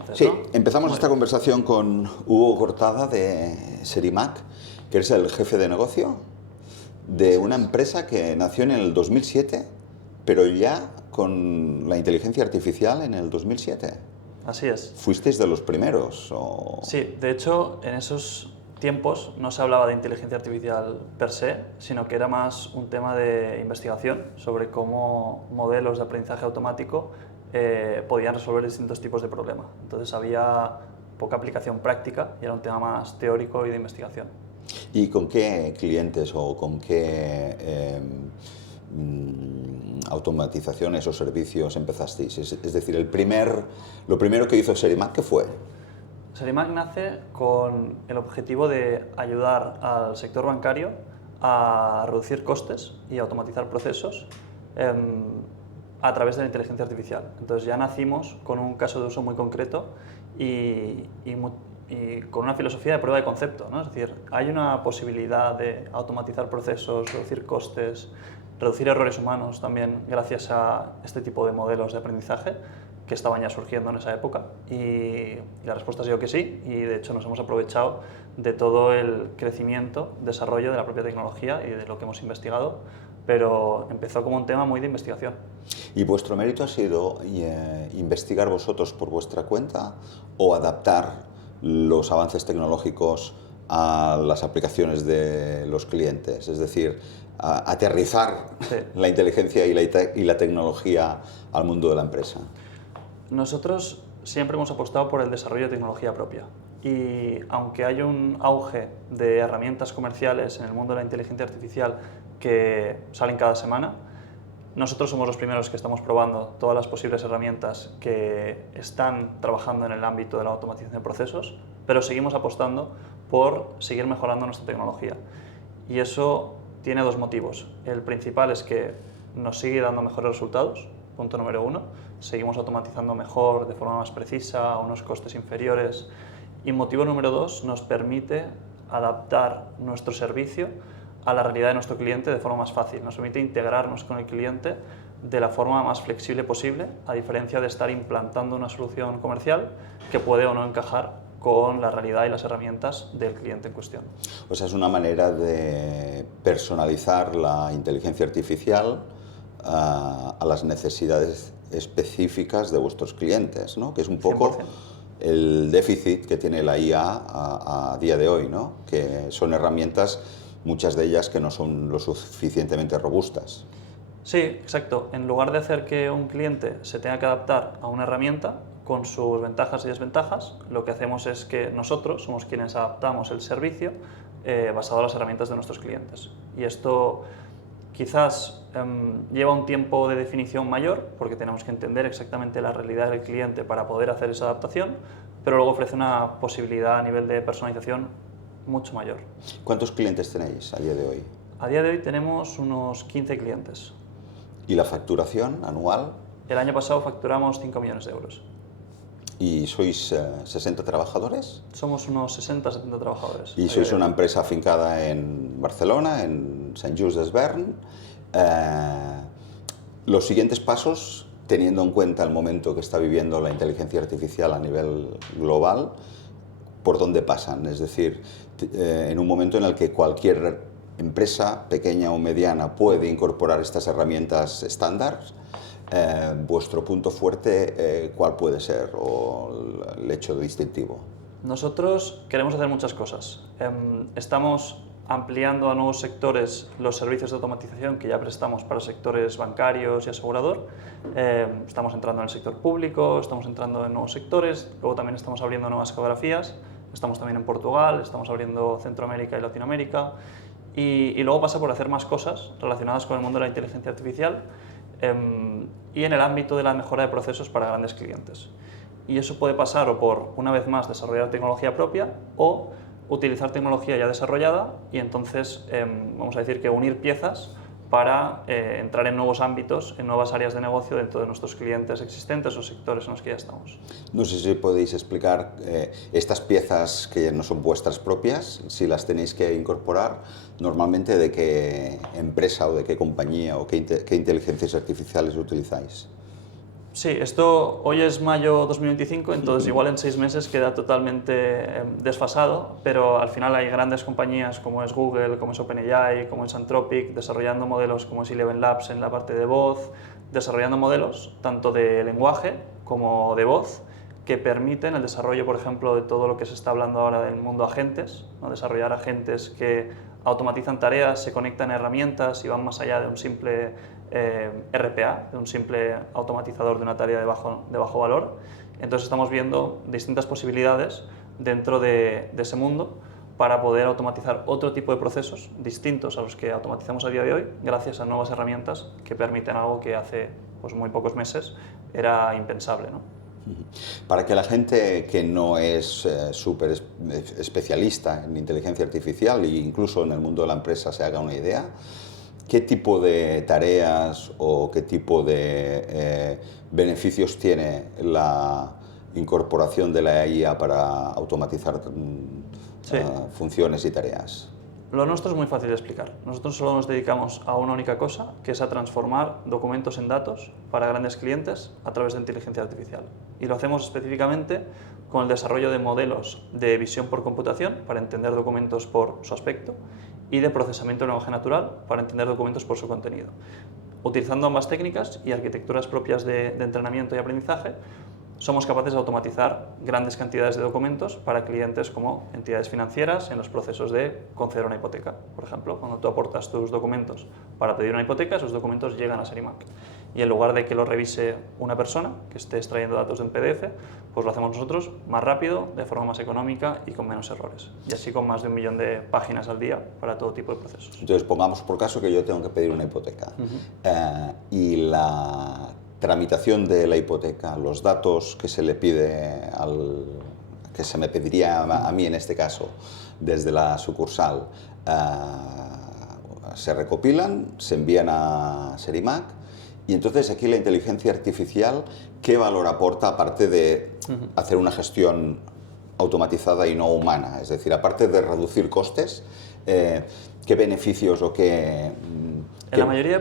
entonces, Sí, ¿no? empezamos Muy esta bien. conversación con Hugo Cortada de Serimac, que es el jefe de negocio de Así una es. empresa que nació en el 2007, pero ya con la inteligencia artificial en el 2007. Así es. ¿Fuisteis de los primeros? O... Sí, de hecho, en esos tiempos no se hablaba de inteligencia artificial per se, sino que era más un tema de investigación sobre cómo modelos de aprendizaje automático podían resolver distintos tipos de problemas. Entonces había poca aplicación práctica y era un tema más teórico y de investigación. ¿Y con qué clientes o con qué automatizaciones o servicios empezasteis? Es decir, lo primero que hizo Serimac, ¿qué fue? Serimac nace con el objetivo de ayudar al sector bancario a reducir costes y automatizar procesos a través de la inteligencia artificial. Entonces ya nacimos con un caso de uso muy concreto y con una filosofía de prueba de concepto, ¿no? Es decir, hay una posibilidad de automatizar procesos, reducir costes, reducir errores humanos también gracias a este tipo de modelos de aprendizaje que estaban ya surgiendo en esa época y la respuesta ha sido que sí y de hecho nos hemos aprovechado de todo el crecimiento, desarrollo de la propia tecnología y de lo que hemos investigado, pero empezó como un tema muy de investigación. ¿Y vuestro mérito ha sido investigar vosotros por vuestra cuenta o adaptar los avances tecnológicos a las aplicaciones de los clientes? Es decir, aterrizar Sí. la inteligencia y la tecnología al mundo de la empresa. Nosotros siempre hemos apostado por el desarrollo de tecnología propia y aunque hay un auge de herramientas comerciales en el mundo de la inteligencia artificial que salen cada semana, nosotros somos los primeros que estamos probando todas las posibles herramientas que están trabajando en el ámbito de la automatización de procesos, pero seguimos apostando por seguir mejorando nuestra tecnología. Y eso tiene dos motivos. El principal es que nos sigue dando mejores resultados, punto número uno. Seguimos automatizando mejor, de forma más precisa, a unos costes inferiores. Y motivo número dos, nos permite adaptar nuestro servicio a la realidad de nuestro cliente de forma más fácil. Nos permite integrarnos con el cliente de la forma más flexible posible, a diferencia de estar implantando una solución comercial que puede o no encajar con la realidad y las herramientas del cliente en cuestión. O sea, es una manera de personalizar la inteligencia artificial a las necesidades específicas de vuestros clientes, ¿no? Que es un poco 100%. el déficit que tiene la IA a día de hoy, ¿no? Que son herramientas, muchas de ellas que no son lo suficientemente robustas. Sí, exacto. En lugar de hacer que un cliente se tenga que adaptar a una herramienta con sus ventajas y desventajas, lo que hacemos es que nosotros somos quienes adaptamos el servicio basado en las herramientas de nuestros clientes. Y esto quizás lleva un tiempo de definición mayor, porque tenemos que entender exactamente la realidad del cliente para poder hacer esa adaptación, pero luego ofrece una posibilidad a nivel de personalización mucho mayor. ¿Cuántos clientes tenéis a día de hoy? A día de hoy tenemos unos 15 clientes. ¿Y la facturación anual? El año pasado facturamos 5 millones de euros. ¿Y sois 60 trabajadores? Somos unos 60-70 trabajadores. Y sois una empresa afincada en Barcelona, en Sant Just Desvern. Los siguientes pasos, teniendo en cuenta el momento que está viviendo la inteligencia artificial a nivel global, ¿por dónde pasan? Es decir, en un momento en el que cualquier empresa, pequeña o mediana, puede incorporar estas herramientas estándar, vuestro punto fuerte, ¿cuál puede ser? ¿O el hecho distintivo? Nosotros queremos hacer muchas cosas. Estamos ampliando a nuevos sectores los servicios de automatización que ya prestamos para sectores bancarios y asegurador. Estamos entrando en el sector público, estamos entrando en nuevos sectores, luego también estamos abriendo nuevas geografías, estamos también en Portugal, estamos abriendo Centroamérica y Latinoamérica y luego pasa por hacer más cosas relacionadas con el mundo de la inteligencia artificial y en el ámbito de la mejora de procesos para grandes clientes. Y eso puede pasar o por, una vez más, desarrollar tecnología propia o utilizar tecnología ya desarrollada y entonces vamos a decir que unir piezas para entrar en nuevos ámbitos, en nuevas áreas de negocio dentro de nuestros clientes existentes o sectores en los que ya estamos. No sé si podéis explicar estas piezas que no son vuestras propias, si las tenéis que incorporar, normalmente de qué empresa o de qué compañía o qué inteligencias artificiales utilizáis. Sí, esto hoy es mayo 2025, entonces igual en 6 meses queda totalmente desfasado, pero al final hay grandes compañías como es Google, como es OpenAI, como es Anthropic, desarrollando modelos como es Eleven Labs en la parte de voz, desarrollando modelos tanto de lenguaje como de voz que permiten el desarrollo, por ejemplo, de todo lo que se está hablando ahora del mundo agentes, ¿no? Desarrollar agentes que automatizan tareas, se conectan a herramientas y van más allá de un simple RPA, de un simple automatizador de una tarea de bajo valor. Entonces estamos viendo distintas posibilidades dentro de ese mundo para poder automatizar otro tipo de procesos distintos a los que automatizamos a día de hoy gracias a nuevas herramientas que permiten algo que hace pues, muy pocos meses era impensable, ¿no? Para que la gente que no es súper especialista en inteligencia artificial e incluso en el mundo de la empresa se haga una idea, ¿qué tipo de tareas o qué tipo de beneficios tiene la incorporación de la IA para automatizar Sí. funciones y tareas? Lo nuestro es muy fácil de explicar. Nosotros solo nos dedicamos a una única cosa, que es a transformar documentos en datos para grandes clientes a través de inteligencia artificial. Y lo hacemos específicamente con el desarrollo de modelos de visión por computación para entender documentos por su aspecto y de procesamiento de lenguaje natural para entender documentos por su contenido. Utilizando ambas técnicas y arquitecturas propias de entrenamiento y aprendizaje, somos capaces de automatizar grandes cantidades de documentos para clientes como entidades financieras en los procesos de conceder una hipoteca. Por ejemplo, cuando tú aportas tus documentos para pedir una hipoteca, esos documentos llegan a Serimac. Y en lugar de que lo revise una persona que esté extrayendo datos de un PDF, pues lo hacemos nosotros más rápido, de forma más económica y con menos errores. Y así con más de 1 millón de páginas al día para todo tipo de procesos. Entonces, pongamos por caso que yo tengo que pedir una hipoteca y la tramitación de la hipoteca, los datos que se le pide que se me pediría a mí en este caso desde la sucursal, se recopilan, se envían a Serimac y entonces aquí la inteligencia artificial, ¿qué valor aporta aparte de hacer una gestión automatizada y no humana? Es decir, aparte de reducir costes, ¿qué beneficios o qué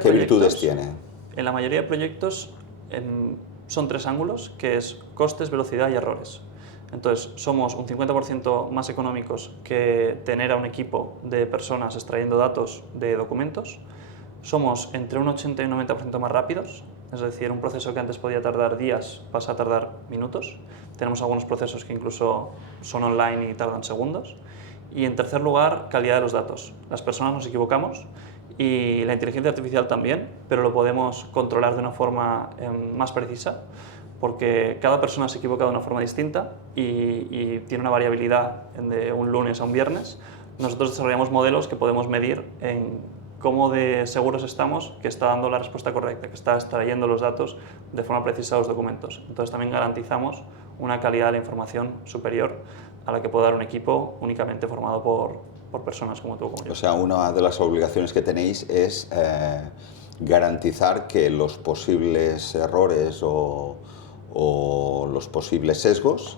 virtudes tiene? En la mayoría de proyectos son 3 ángulos, que es costes, velocidad y errores. Entonces, somos un 50% más económicos que tener a un equipo de personas extrayendo datos de documentos. Somos entre un 80 y un 90% más rápidos, es decir, un proceso que antes podía tardar días pasa a tardar minutos. Tenemos algunos procesos que incluso son online y tardan segundos. Y en tercer lugar, calidad de los datos. Las personas nos equivocamos y la inteligencia artificial también, pero lo podemos controlar de una forma más precisa porque cada persona se equivoca de una forma distinta y tiene una variabilidad de un lunes a un viernes. Nosotros desarrollamos modelos que podemos medir en cómo de seguros estamos que está dando la respuesta correcta, que está extrayendo los datos de forma precisa de los documentos. Entonces también garantizamos una calidad de la información superior a la que puede dar un equipo únicamente formado por personas como tú o como yo. O sea, una de las obligaciones que tenéis es garantizar que los posibles errores o los posibles sesgos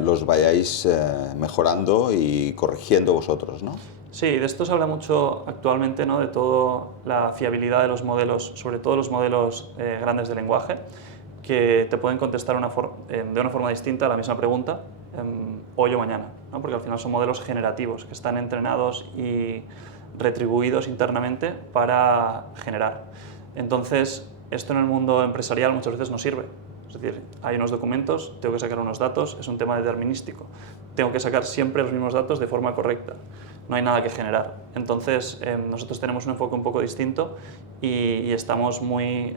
los vayáis mejorando y corrigiendo vosotros, ¿no? Sí, de esto se habla mucho actualmente, ¿no? De toda la fiabilidad de los modelos, sobre todo los modelos grandes de lenguaje, que te pueden contestar de una forma distinta a la misma pregunta hoy o mañana, ¿no? Porque al final son modelos generativos que están entrenados y retribuidos internamente para generar. Entonces, esto en el mundo empresarial muchas veces no sirve. Es decir, hay unos documentos, tengo que sacar unos datos, es un tema determinístico. Tengo que sacar siempre los mismos datos de forma correcta. No hay nada que generar. Entonces, nosotros tenemos un enfoque un poco distinto y estamos muy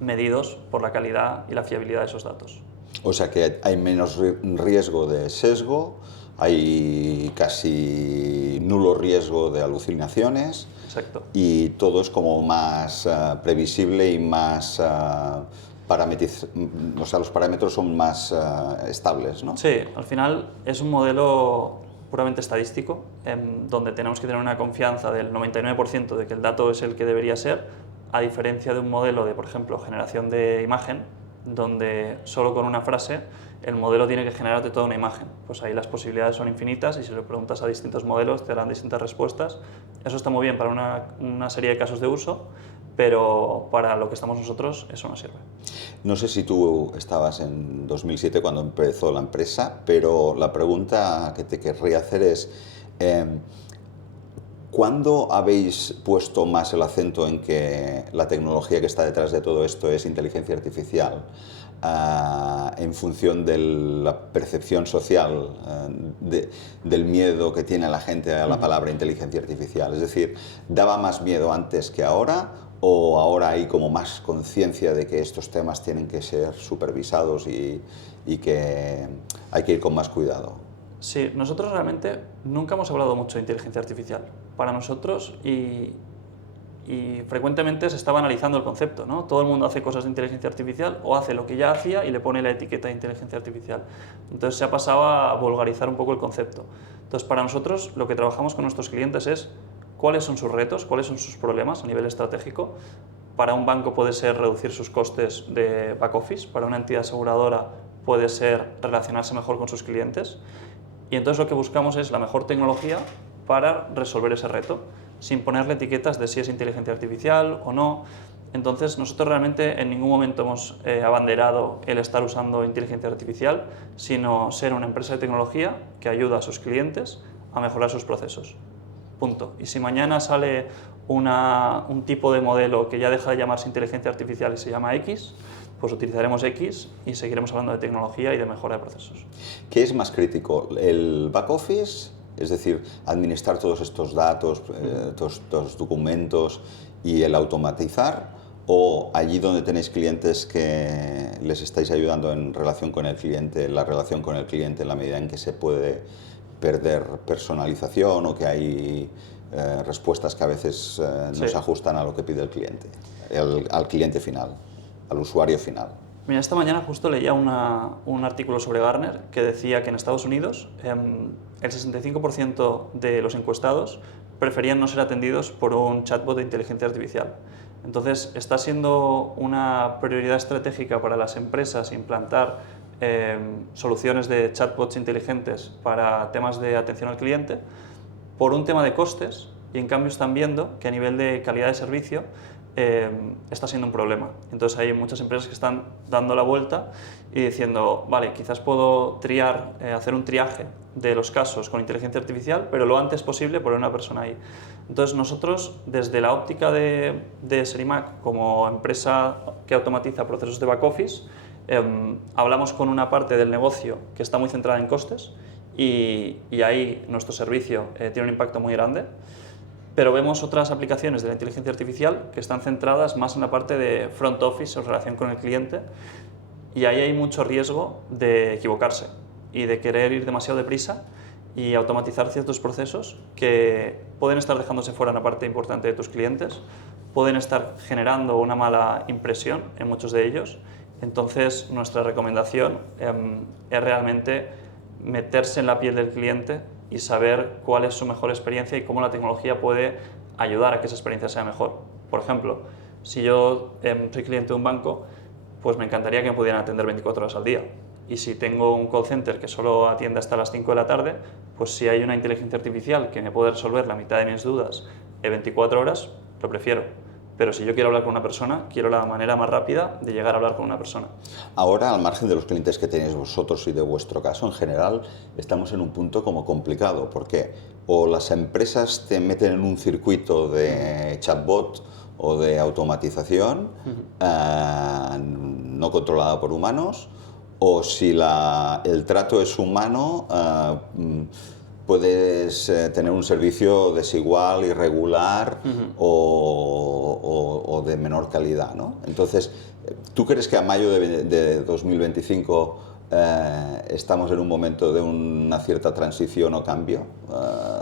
medidos por la calidad y la fiabilidad de esos datos. O sea que hay menos riesgo de sesgo, hay casi nulo riesgo de alucinaciones. Exacto. Y todo es como más previsible y más o sea, los parámetros son más estables, ¿no? Sí, al final es un modelo puramente estadístico, donde tenemos que tener una confianza del 99% de que el dato es el que debería ser, a diferencia de un modelo de, por ejemplo, generación de imagen, donde solo con una frase el modelo tiene que generarte toda una imagen. Pues ahí las posibilidades son infinitas y si le preguntas a distintos modelos te darán distintas respuestas. Eso está muy bien para una serie de casos de uso, pero para lo que estamos nosotros eso no sirve. No sé si tú estabas en 2007 cuando empezó la empresa, pero la pregunta que te querría hacer es, ¿cuándo habéis puesto más el acento en que la tecnología que está detrás de todo esto es inteligencia artificial? En función de la percepción social, del miedo que tiene la gente a la palabra inteligencia artificial. Es decir, ¿daba más miedo antes que ahora? ¿O ahora hay como más conciencia de que estos temas tienen que ser supervisados y que hay que ir con más cuidado? Sí, nosotros realmente nunca hemos hablado mucho de inteligencia artificial. Para nosotros, y frecuentemente se estaba analizando el concepto, ¿no? Todo el mundo hace cosas de inteligencia artificial o hace lo que ya hacía y le pone la etiqueta de inteligencia artificial. Entonces se ha pasado a vulgarizar un poco el concepto. Entonces para nosotros lo que trabajamos con nuestros clientes es cuáles son sus retos, cuáles son sus problemas a nivel estratégico. Para un banco puede ser reducir sus costes de back office, para una entidad aseguradora puede ser relacionarse mejor con sus clientes. Y entonces lo que buscamos es la mejor tecnología para resolver ese reto, sin ponerle etiquetas de si es inteligencia artificial o no. Entonces nosotros realmente en ningún momento hemos abanderado el estar usando inteligencia artificial, sino ser una empresa de tecnología que ayuda a sus clientes a mejorar sus procesos. Punto. Y si mañana sale un tipo de modelo que ya deja de llamarse inteligencia artificial y se llama X, pues utilizaremos X y seguiremos hablando de tecnología y de mejora de procesos. ¿Qué es más crítico? ¿El back office? Es decir, administrar todos estos datos, todos estos documentos y el automatizar, o allí donde tenéis clientes que les estáis ayudando en relación con el cliente, la relación con el cliente en la medida en que se puede perder personalización o que hay respuestas que a veces no se ajustan a lo que pide el cliente, al cliente final, al usuario final. Mira, esta mañana justo leía un artículo sobre Gartner que decía que en Estados Unidos el 65% de los encuestados preferían no ser atendidos por un chatbot de inteligencia artificial. Entonces, está siendo una prioridad estratégica para las empresas implantar soluciones de chatbots inteligentes para temas de atención al cliente por un tema de costes, y en cambio están viendo que a nivel de calidad de servicio está siendo un problema. Entonces hay muchas empresas que están dando la vuelta y diciendo, vale, quizás puedo hacer un triaje de los casos con inteligencia artificial, pero lo antes posible poner una persona ahí. Entonces nosotros, desde la óptica de Serimac, como empresa que automatiza procesos de back office, hablamos con una parte del negocio que está muy centrada en costes y ahí nuestro servicio tiene un impacto muy grande. Pero vemos otras aplicaciones de la inteligencia artificial que están centradas más en la parte de front office o relación con el cliente, y ahí hay mucho riesgo de equivocarse y de querer ir demasiado deprisa y automatizar ciertos procesos que pueden estar dejándose fuera una parte importante de tus clientes, pueden estar generando una mala impresión en muchos de ellos. Entonces nuestra recomendación es realmente meterse en la piel del cliente y saber cuál es su mejor experiencia y cómo la tecnología puede ayudar a que esa experiencia sea mejor. Por ejemplo, si yo soy cliente de un banco, pues me encantaría que me pudieran atender 24 horas al día. Y si tengo un call center que solo atiende hasta las 5 de la tarde, pues si hay una inteligencia artificial que me puede resolver la mitad de mis dudas en 24 horas, lo prefiero. Pero si yo quiero hablar con una persona, quiero la manera más rápida de llegar a hablar con una persona. Ahora, al margen de los clientes que tenéis vosotros y de vuestro caso, en general, estamos en un punto como complicado, porque o las empresas te meten en un circuito de chatbot o de automatización no controlada por humanos, o si el trato es humano, puedes tener un servicio desigual, irregular o de menor calidad, ¿no? Entonces, ¿tú crees que a mayo de 2025 estamos en un momento de una cierta transición o cambio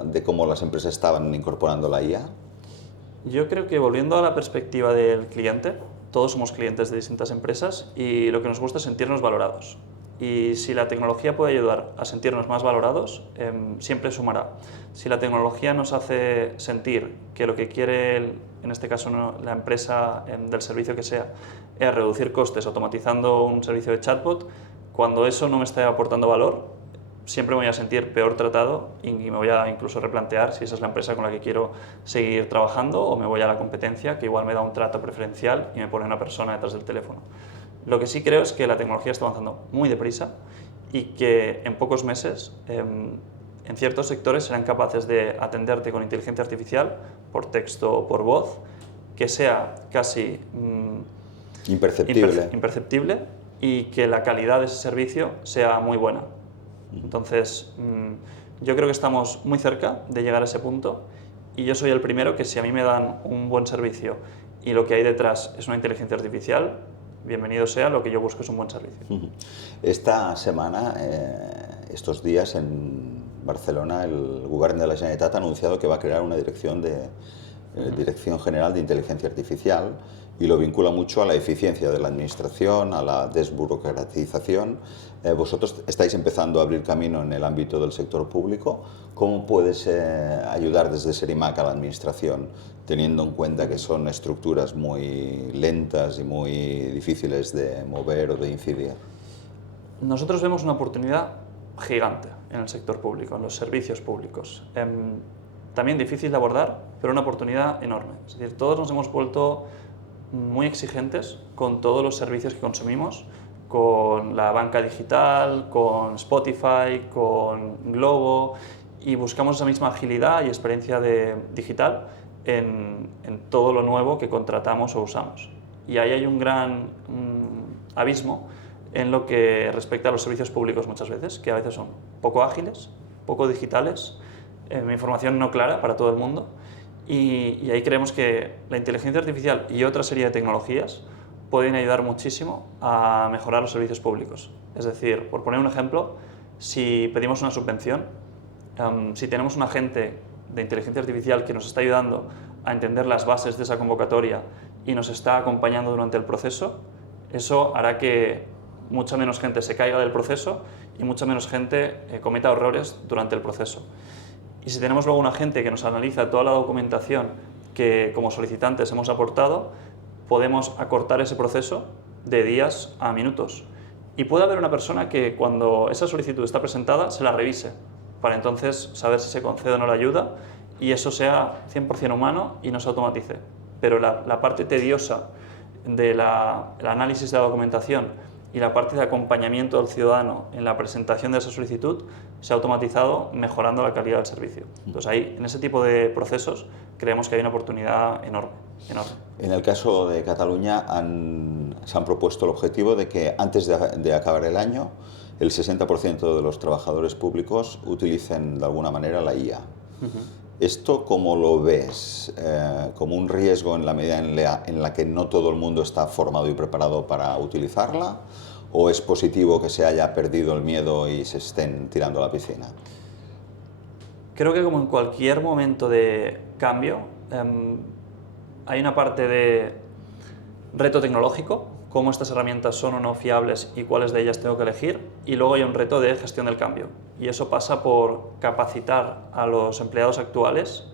de cómo las empresas estaban incorporando la IA? Yo creo que, volviendo a la perspectiva del cliente, todos somos clientes de distintas empresas y lo que nos gusta es sentirnos valorados. Y si la tecnología puede ayudar a sentirnos más valorados, siempre sumará. Si la tecnología nos hace sentir que lo que quiere, en este caso la empresa del servicio que sea, es reducir costes automatizando un servicio de chatbot, cuando eso no me esté aportando valor, siempre me voy a sentir peor tratado y me voy a incluso replantear si esa es la empresa con la que quiero seguir trabajando o me voy a la competencia, que igual me da un trato preferencial y me pone una persona detrás del teléfono. Lo que sí creo es que la tecnología está avanzando muy deprisa y que en pocos meses en ciertos sectores serán capaces de atenderte con inteligencia artificial por texto o por voz, que sea casi imperceptible y que la calidad de ese servicio sea muy buena. Entonces, yo creo que estamos muy cerca de llegar a ese punto y yo soy el primero que si a mí me dan un buen servicio y lo que hay detrás es una inteligencia artificial, bienvenido sea, lo que yo busco es un buen servicio. Esta semana, estos días en Barcelona, el Govern de la Generalitat ha anunciado que va a crear una Dirección General de Inteligencia Artificial y lo vincula mucho a la eficiencia de la administración, a la desburocratización. Vosotros estáis empezando a abrir camino en el ámbito del sector público. ¿Cómo puedes ayudar desde Serimac a la administración, teniendo en cuenta que son estructuras muy lentas y muy difíciles de mover o de incidir? Nosotros vemos una oportunidad gigante en el sector público, en los servicios públicos. También difícil de abordar, pero una oportunidad enorme. Es decir, todos nos hemos vuelto muy exigentes con todos los servicios que consumimos, con la banca digital, con Spotify, con Glovo, y buscamos esa misma agilidad y experiencia digital en todo lo nuevo que contratamos o usamos. Y ahí hay un gran abismo en lo que respecta a los servicios públicos muchas veces, que a veces son poco ágiles, poco digitales, información no clara para todo el mundo, y ahí creemos que la inteligencia artificial y otra serie de tecnologías pueden ayudar muchísimo a mejorar los servicios públicos. Es decir, por poner un ejemplo, si pedimos una subvención, si tenemos un agente de inteligencia artificial que nos está ayudando a entender las bases de esa convocatoria y nos está acompañando durante el proceso, eso hará que mucha menos gente se caiga del proceso y mucha menos gente cometa errores durante el proceso. Y si tenemos luego un agente que nos analiza toda la documentación que como solicitantes hemos aportado, podemos acortar ese proceso de días a minutos. Y puede haber una persona que cuando esa solicitud está presentada se la revise, para entonces saber si se concede o no la ayuda y eso sea 100% humano y no se automatice. Pero la parte tediosa del análisis de la documentación y la parte de acompañamiento del ciudadano en la presentación de esa solicitud se ha automatizado mejorando la calidad del servicio. Entonces ahí, en ese tipo de procesos, creemos que hay una oportunidad enorme. En el caso de Cataluña se han propuesto el objetivo de que antes de acabar el año el 60% de los trabajadores públicos utilicen de alguna manera la IA. ¿Esto cómo lo ves? ¿Como un riesgo en la medida en la que no todo el mundo está formado y preparado para utilizarla? ¿O es positivo que se haya perdido el miedo y se estén tirando a la piscina? Creo que como en cualquier momento de cambio, hay una parte de reto tecnológico, cómo estas herramientas son o no fiables y cuáles de ellas tengo que elegir, y luego hay un reto de gestión del cambio. Y eso pasa por capacitar a los empleados actuales,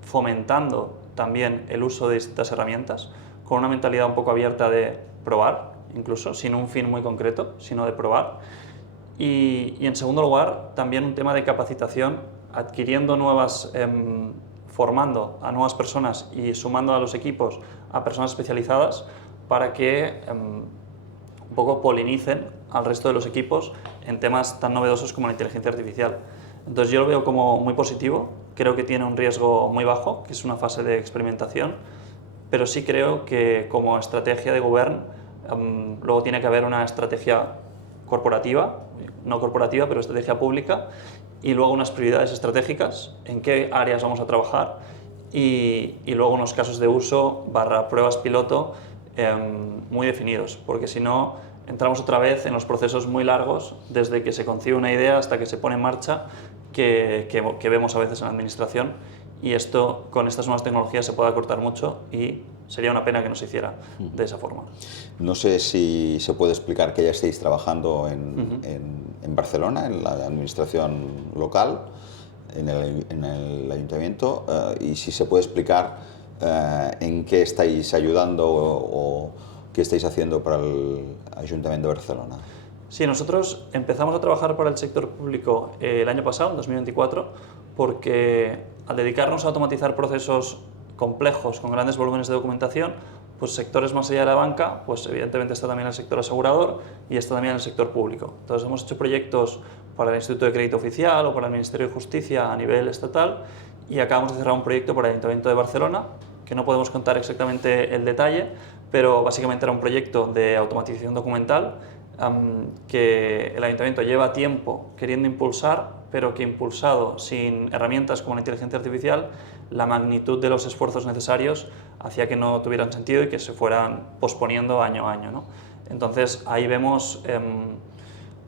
fomentando también el uso de distintas herramientas, con una mentalidad un poco abierta de probar, incluso, sin un fin muy concreto, sino de probar. Y en segundo lugar, también un tema de capacitación, adquiriendo formando a nuevas personas y sumando a los equipos a personas especializadas para que un poco polinicen al resto de los equipos en temas tan novedosos como la inteligencia artificial. Entonces yo lo veo como muy positivo, creo que tiene un riesgo muy bajo, que es una fase de experimentación, pero sí creo que como estrategia de govern luego tiene que haber una estrategia corporativa, no corporativa, pero estrategia pública, y luego unas prioridades estratégicas, en qué áreas vamos a trabajar, y luego unos casos de uso / pruebas piloto muy definidos, porque si no entramos otra vez en los procesos muy largos, desde que se concibe una idea hasta que se pone en marcha, que vemos a veces en la administración, y esto con estas nuevas tecnologías se puede acortar mucho y sería una pena que no se hiciera de esa forma. No sé si se puede explicar que ya estéis trabajando en Barcelona, en la administración local, en el ayuntamiento, y si se puede explicar en qué estáis ayudando o qué estáis haciendo para el Ayuntamiento de Barcelona. Sí, nosotros empezamos a trabajar para el sector público el año pasado, en 2024, porque al dedicarnos a automatizar procesos complejos con grandes volúmenes de documentación, pues sectores más allá de la banca, pues evidentemente está también el sector asegurador y está también el sector público. Entonces hemos hecho proyectos para el Instituto de Crédito Oficial o para el Ministerio de Justicia a nivel estatal y acabamos de cerrar un proyecto para el Ayuntamiento de Barcelona, que no podemos contar exactamente el detalle, pero básicamente era un proyecto de automatización documental que el Ayuntamiento lleva tiempo queriendo impulsar, pero que impulsado sin herramientas como la inteligencia artificial, la magnitud de los esfuerzos necesarios hacía que no tuvieran sentido y que se fueran posponiendo año a año, ¿no? Entonces ahí vemos,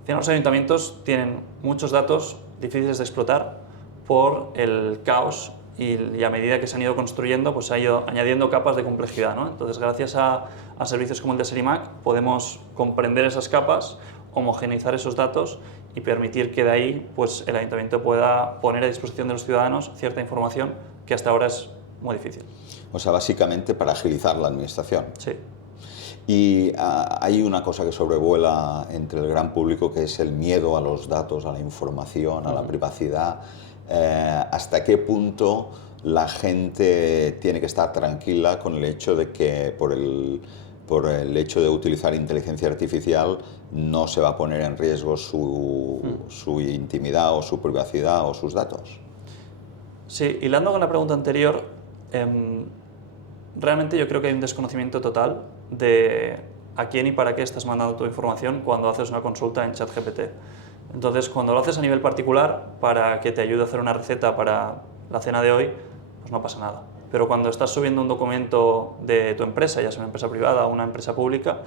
los ayuntamientos tienen muchos datos difíciles de explotar por el caos y a medida que se han ido construyendo, pues se ha ido añadiendo capas de complejidad, ¿no? Entonces, gracias a servicios como el de Serimac, podemos comprender esas capas, homogeneizar esos datos y permitir que de ahí pues, el ayuntamiento pueda poner a disposición de los ciudadanos cierta información que hasta ahora es muy difícil. O sea, básicamente para agilizar la administración. Sí. Y hay una cosa que sobrevuela entre el gran público, que es el miedo a los datos, a la información, a la privacidad. ¿Hasta qué punto la gente tiene que estar tranquila con el hecho de que por el hecho de utilizar inteligencia artificial no se va a poner en riesgo su intimidad o su privacidad o sus datos? Sí, hilando con la pregunta anterior, realmente yo creo que hay un desconocimiento total de a quién y para qué estás mandando tu información cuando haces una consulta en ChatGPT. Entonces, cuando lo haces a nivel particular, para que te ayude a hacer una receta para la cena de hoy, pues no pasa nada. Pero cuando estás subiendo un documento de tu empresa, ya sea una empresa privada o una empresa pública,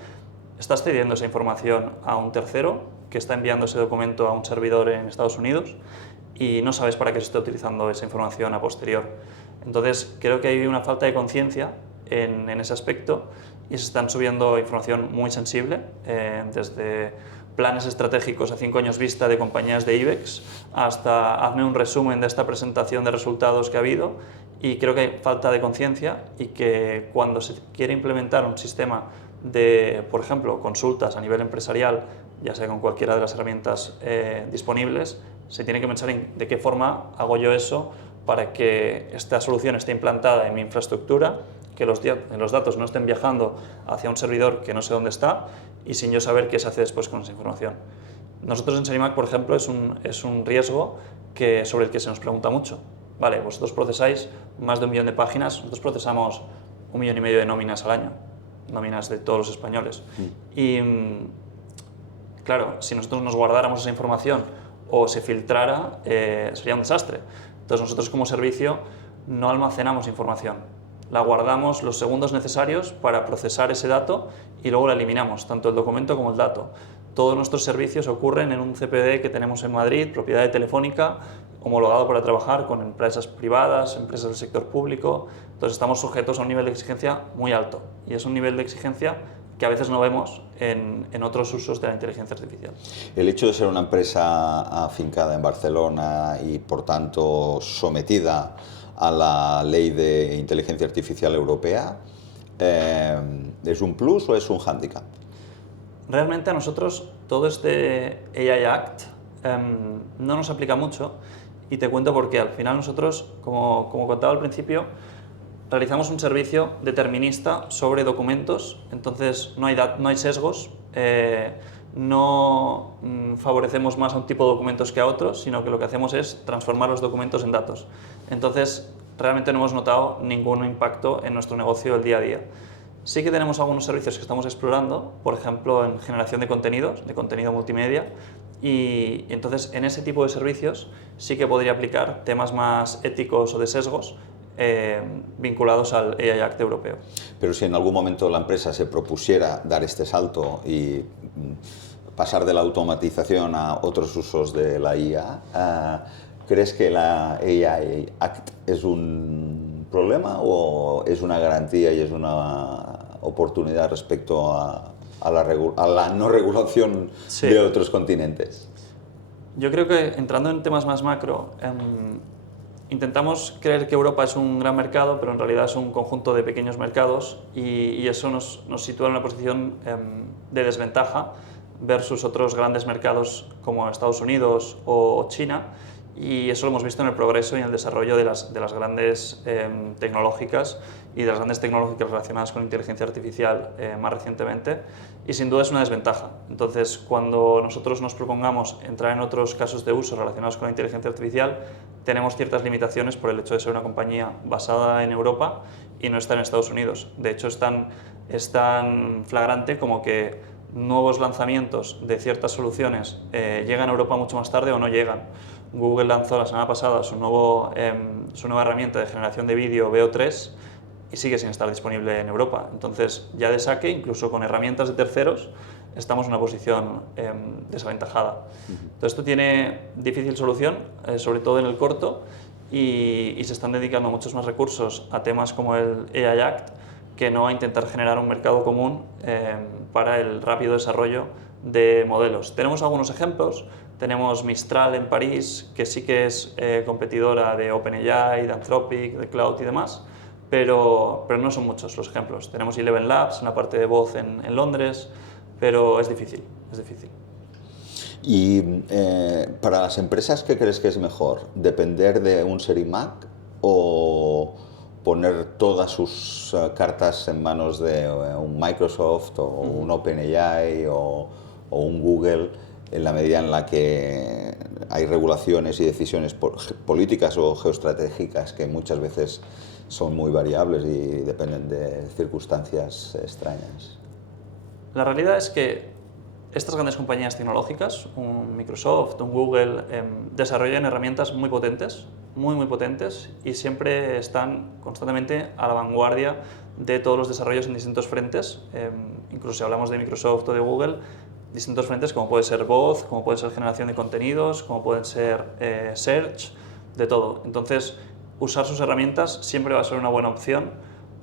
estás cediendo esa información a un tercero que está enviando ese documento a un servidor en Estados Unidos y no sabes para qué se está utilizando esa información a posterior. Entonces, creo que hay una falta de conciencia en ese aspecto y se están subiendo información muy sensible, desde planes estratégicos a 5 años vista de compañías de IBEX hasta hazme un resumen de esta presentación de resultados que ha habido, y creo que hay falta de conciencia y que cuando se quiere implementar un sistema de, por ejemplo, consultas a nivel empresarial, ya sea con cualquiera de las herramientas disponibles, se tiene que pensar en de qué forma hago yo eso para que esta solución esté implantada en mi infraestructura, que los datos no estén viajando hacia un servidor que no sé dónde está y sin yo saber qué se hace después con esa información. Nosotros en Serimac, por ejemplo, es un riesgo sobre el que se nos pregunta mucho. Vale, vosotros procesáis más de 1 millón de páginas, nosotros procesamos 1,5 millones de nóminas al año, nóminas de todos los españoles. Y claro, si nosotros nos guardáramos esa información o se filtrara, sería un desastre. Entonces nosotros como servicio no almacenamos información, la guardamos los segundos necesarios para procesar ese dato y luego la eliminamos, tanto el documento como el dato. Todos nuestros servicios ocurren en un CPD que tenemos en Madrid, propiedad de Telefónica, homologado para trabajar con empresas privadas, empresas del sector público. Entonces estamos sujetos a un nivel de exigencia muy alto y es un nivel de exigencia que a veces no vemos en otros usos de la inteligencia artificial. El hecho de ser una empresa afincada en Barcelona y por tanto sometida a la ley de inteligencia artificial europea, ¿es un plus o es un hándicap? Realmente a nosotros todo este AI Act no nos aplica mucho y te cuento por qué. Al final nosotros, como contaba al principio, realizamos un servicio determinista sobre documentos, entonces no hay sesgos, no favorecemos más a un tipo de documentos que a otros, sino que lo que hacemos es transformar los documentos en datos. Entonces, realmente no hemos notado ningún impacto en nuestro negocio del día a día. Sí que tenemos algunos servicios que estamos explorando, por ejemplo, en generación de contenidos, de contenido multimedia, y entonces en ese tipo de servicios sí que podría aplicar temas más éticos o de sesgos vinculados al AI Act europeo. Pero si en algún momento la empresa se propusiera dar este salto y pasar de la automatización a otros usos de la IA, ¿crees que la AI Act es un problema o es una garantía y es una oportunidad respecto a la no regulación de otros continentes? Yo creo que entrando en temas más macro, intentamos creer que Europa es un gran mercado, pero en realidad es un conjunto de pequeños mercados y eso nos sitúa en una posición de desventaja versus otros grandes mercados como Estados Unidos o China, y eso lo hemos visto en el progreso y en el desarrollo de las grandes tecnológicas y de las grandes tecnológicas relacionadas con inteligencia artificial más recientemente, y sin duda es una desventaja. Entonces, cuando nosotros nos propongamos entrar en otros casos de uso relacionados con la inteligencia artificial, tenemos ciertas limitaciones por el hecho de ser una compañía basada en Europa y no está en Estados Unidos. De hecho, es tan flagrante como que nuevos lanzamientos de ciertas soluciones llegan a Europa mucho más tarde o no llegan. Google lanzó la semana pasada su nueva herramienta de generación de vídeo VO3 y sigue sin estar disponible en Europa. Entonces, ya de saque, incluso con herramientas de terceros, estamos en una posición desaventajada. Entonces, esto tiene difícil solución, sobre todo en el corto, y se están dedicando muchos más recursos a temas como el AI Act que no a intentar generar un mercado común para el rápido desarrollo de modelos. Tenemos algunos ejemplos. Tenemos Mistral en París, que sí que es competidora de OpenAI, de Anthropic, de Cloud y demás, pero no son muchos los ejemplos. Tenemos Eleven Labs en la parte de voz en Londres, pero es difícil, es difícil. Y para las empresas, ¿qué crees que es mejor? ¿Depender de un Serimac o poner todas sus cartas en manos de un Microsoft o un OpenAI o un Google, en la medida en la que hay regulaciones y decisiones políticas o geoestratégicas que muchas veces son muy variables y dependen de circunstancias extrañas? La realidad es que estas grandes compañías tecnológicas, un Microsoft, un Google, desarrollan herramientas muy potentes, muy potentes, y siempre están constantemente a la vanguardia de todos los desarrollos en distintos frentes. Incluso si hablamos de Microsoft o de Google, distintos frentes como puede ser voz, como puede ser generación de contenidos, como pueden ser search, de todo. Entonces, usar sus herramientas siempre va a ser una buena opción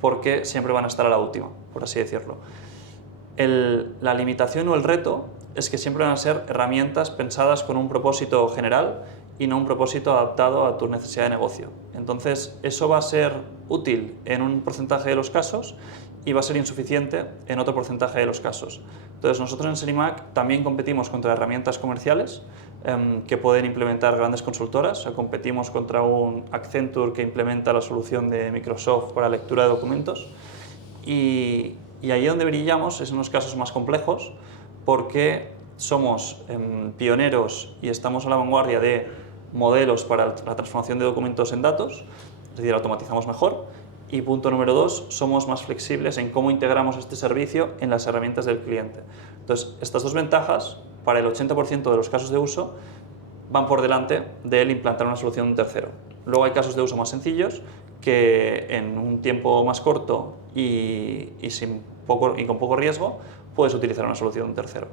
porque siempre van a estar a la última, por así decirlo. La limitación o el reto es que siempre van a ser herramientas pensadas con un propósito general y no un propósito adaptado a tu necesidad de negocio. Entonces, eso va a ser útil en un porcentaje de los casos y va a ser insuficiente en otro porcentaje de los casos. Entonces, nosotros en Serimac también competimos contra herramientas comerciales que pueden implementar grandes consultoras. O sea, competimos contra un Accenture que implementa la solución de Microsoft para lectura de documentos, y ahí donde brillamos es en los casos más complejos porque somos pioneros y estamos a la vanguardia de modelos para la transformación de documentos en datos, es decir, automatizamos mejor. Y punto número 2, somos más flexibles en cómo integramos este servicio en las herramientas del cliente. Entonces, estas dos ventajas, para el 80% de los casos de uso, van por delante de él implantar una solución de un tercero. Luego hay casos de uso más sencillos que en un tiempo más corto y con poco riesgo puedes utilizar una solución de un tercero.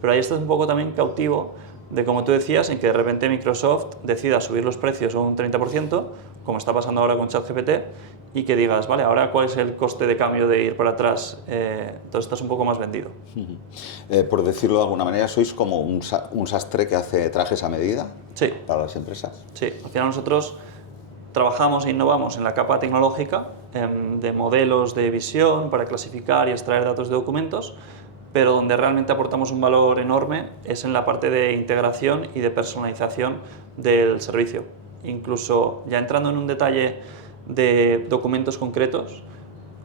Pero ahí estás un poco también cautivo de, como tú decías, en que de repente Microsoft decida subir los precios un 30%, como está pasando ahora con ChatGPT, y que digas, vale, ahora cuál es el coste de cambio de ir para atrás, entonces estás un poco más vendido. Por decirlo de alguna manera, ¿sois como un sastre que hace trajes a medida? Sí. Para las empresas. Sí, al final nosotros trabajamos e innovamos en la capa tecnológica de modelos de visión para clasificar y extraer datos de documentos, pero donde realmente aportamos un valor enorme es en la parte de integración y de personalización del servicio. Incluso ya entrando en un detalle de documentos concretos,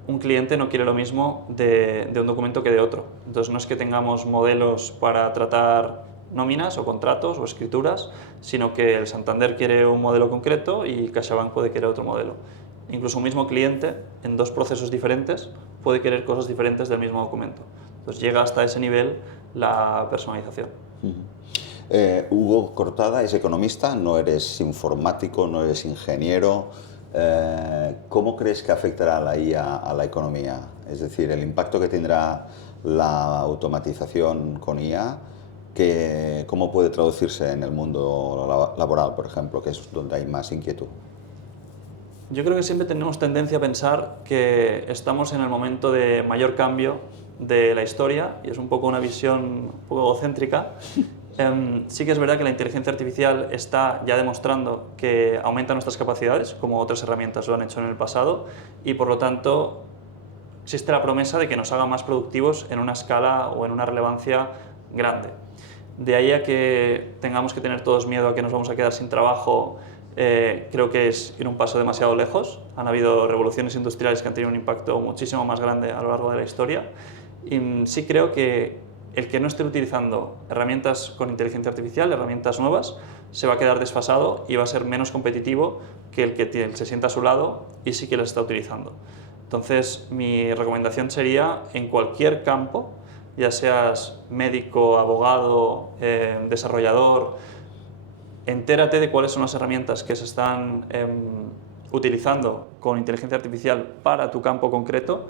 un cliente no quiere lo mismo de un documento que de otro. Entonces no es que tengamos modelos para tratar nóminas o contratos o escrituras, sino que el Santander quiere un modelo concreto y CaixaBank puede querer otro modelo. Incluso un mismo cliente, en dos procesos diferentes, puede querer cosas diferentes del mismo documento. Entonces llega hasta ese nivel la personalización. Hugo Cortada es economista, no eres informático, no eres ingeniero. ¿Cómo crees que afectará la IA a la economía? Es decir, el impacto que tendrá la automatización con IA, ¿cómo puede traducirse en el mundo laboral, por ejemplo, que es donde hay más inquietud? Yo creo que siempre tenemos tendencia a pensar que estamos en el momento de mayor cambio de la historia, y es un poco una visión un poco egocéntrica. Sí que es verdad que la inteligencia artificial está ya demostrando que aumenta nuestras capacidades, como otras herramientas lo han hecho en el pasado, y por lo tanto existe la promesa de que nos haga más productivos en una escala o en una relevancia grande. De ahí a que tengamos que tener todos miedo a que nos vamos a quedar sin trabajo, creo que es ir un paso demasiado lejos. Han habido revoluciones industriales que han tenido un impacto muchísimo más grande a lo largo de la historia. Y sí creo que el que no esté utilizando herramientas con inteligencia artificial, herramientas nuevas, se va a quedar desfasado y va a ser menos competitivo que el que se sienta a su lado y sí que las está utilizando. Entonces, mi recomendación sería, en cualquier campo, ya seas médico, abogado, desarrollador, entérate de cuáles son las herramientas que se están utilizando con inteligencia artificial para tu campo concreto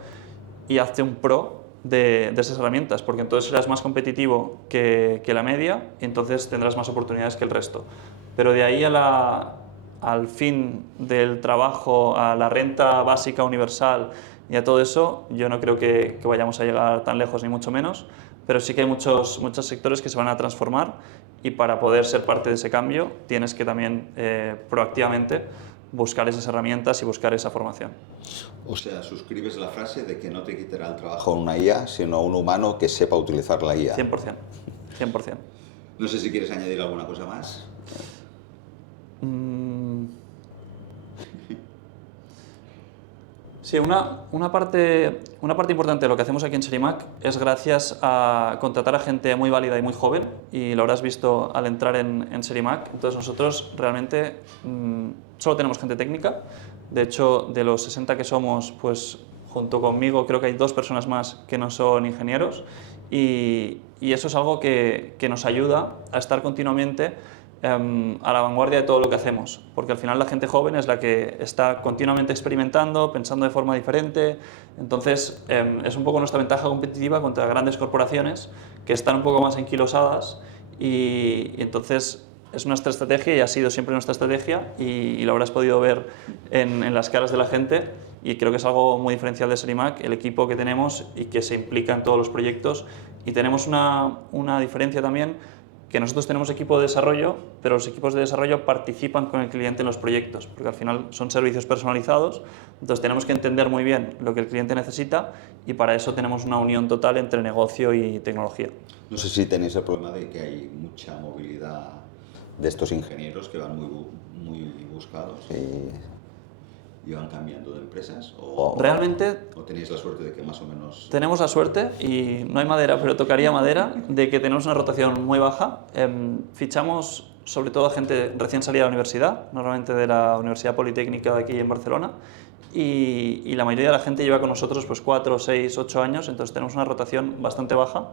y hazte un pro de esas herramientas, porque entonces serás más competitivo que la media y entonces tendrás más oportunidades que el resto. Pero de ahí al fin del trabajo, a la renta básica universal y a todo eso, yo no creo que vayamos a llegar tan lejos, ni mucho menos, pero sí que hay muchos sectores que se van a transformar y para poder ser parte de ese cambio tienes que también proactivamente buscar esas herramientas y buscar esa formación. O sea, suscribes la frase de que no te quitará el trabajo una IA, sino un humano que sepa utilizar la IA. 100%. 100%. No sé si quieres añadir alguna cosa más. Sí, una parte importante de lo que hacemos aquí en Serimac es gracias a contratar a gente muy válida y muy joven, y lo habrás visto al entrar en Serimac. Entonces nosotros realmente solo tenemos gente técnica. De hecho, de los 60 que somos, pues junto conmigo creo que hay 2 personas más que no son ingenieros, y eso es algo que nos ayuda a estar continuamente a la vanguardia de todo lo que hacemos, porque al final la gente joven es la que está continuamente experimentando, pensando de forma diferente. Entonces es un poco nuestra ventaja competitiva contra grandes corporaciones que están un poco más enquilosadas, y entonces es nuestra estrategia y ha sido siempre nuestra estrategia, y lo habrás podido ver en las caras de la gente, y creo que es algo muy diferencial de Serimac, el equipo que tenemos y que se implica en todos los proyectos. Y tenemos una diferencia también, que nosotros tenemos equipo de desarrollo, pero los equipos de desarrollo participan con el cliente en los proyectos, porque al final son servicios personalizados, entonces tenemos que entender muy bien lo que el cliente necesita, y para eso tenemos una unión total entre negocio y tecnología. No sé si tenéis el problema de que hay mucha movilidad de estos ingenieros que van muy buscados y van cambiando de empresas, Realmente o tenéis la suerte de que más o menos... tenemos la suerte, y no hay madera, pero tocaría madera, de que tenemos una rotación muy baja. Fichamos sobre todo a gente recién salida de la universidad, normalmente de la Universidad Politécnica de aquí en Barcelona, y la mayoría de la gente lleva con nosotros pues 4, 6, 8 años, entonces tenemos una rotación bastante baja.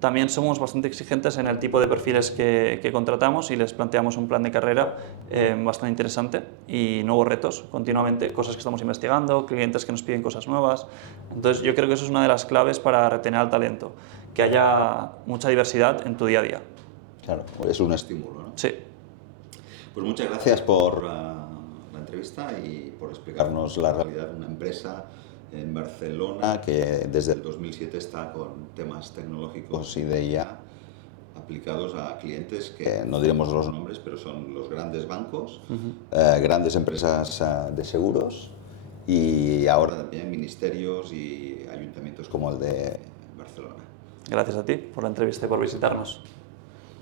También somos bastante exigentes en el tipo de perfiles que contratamos, y les planteamos un plan de carrera bastante interesante y nuevos retos continuamente, cosas que estamos investigando, clientes que nos piden cosas nuevas. Entonces yo creo que eso es una de las claves para retener al talento, que haya mucha diversidad en tu día a día. Claro, es un estímulo, ¿no? Sí. Pues muchas gracias por la entrevista y por explicarnos la realidad de una empresa en Barcelona que desde el 2007 está con temas tecnológicos y de IA aplicados a clientes que no diremos los nombres, pero son los grandes bancos, grandes empresas de seguros, y ahora también ministerios y ayuntamientos como el de Barcelona. Gracias a ti por la entrevista y por visitarnos.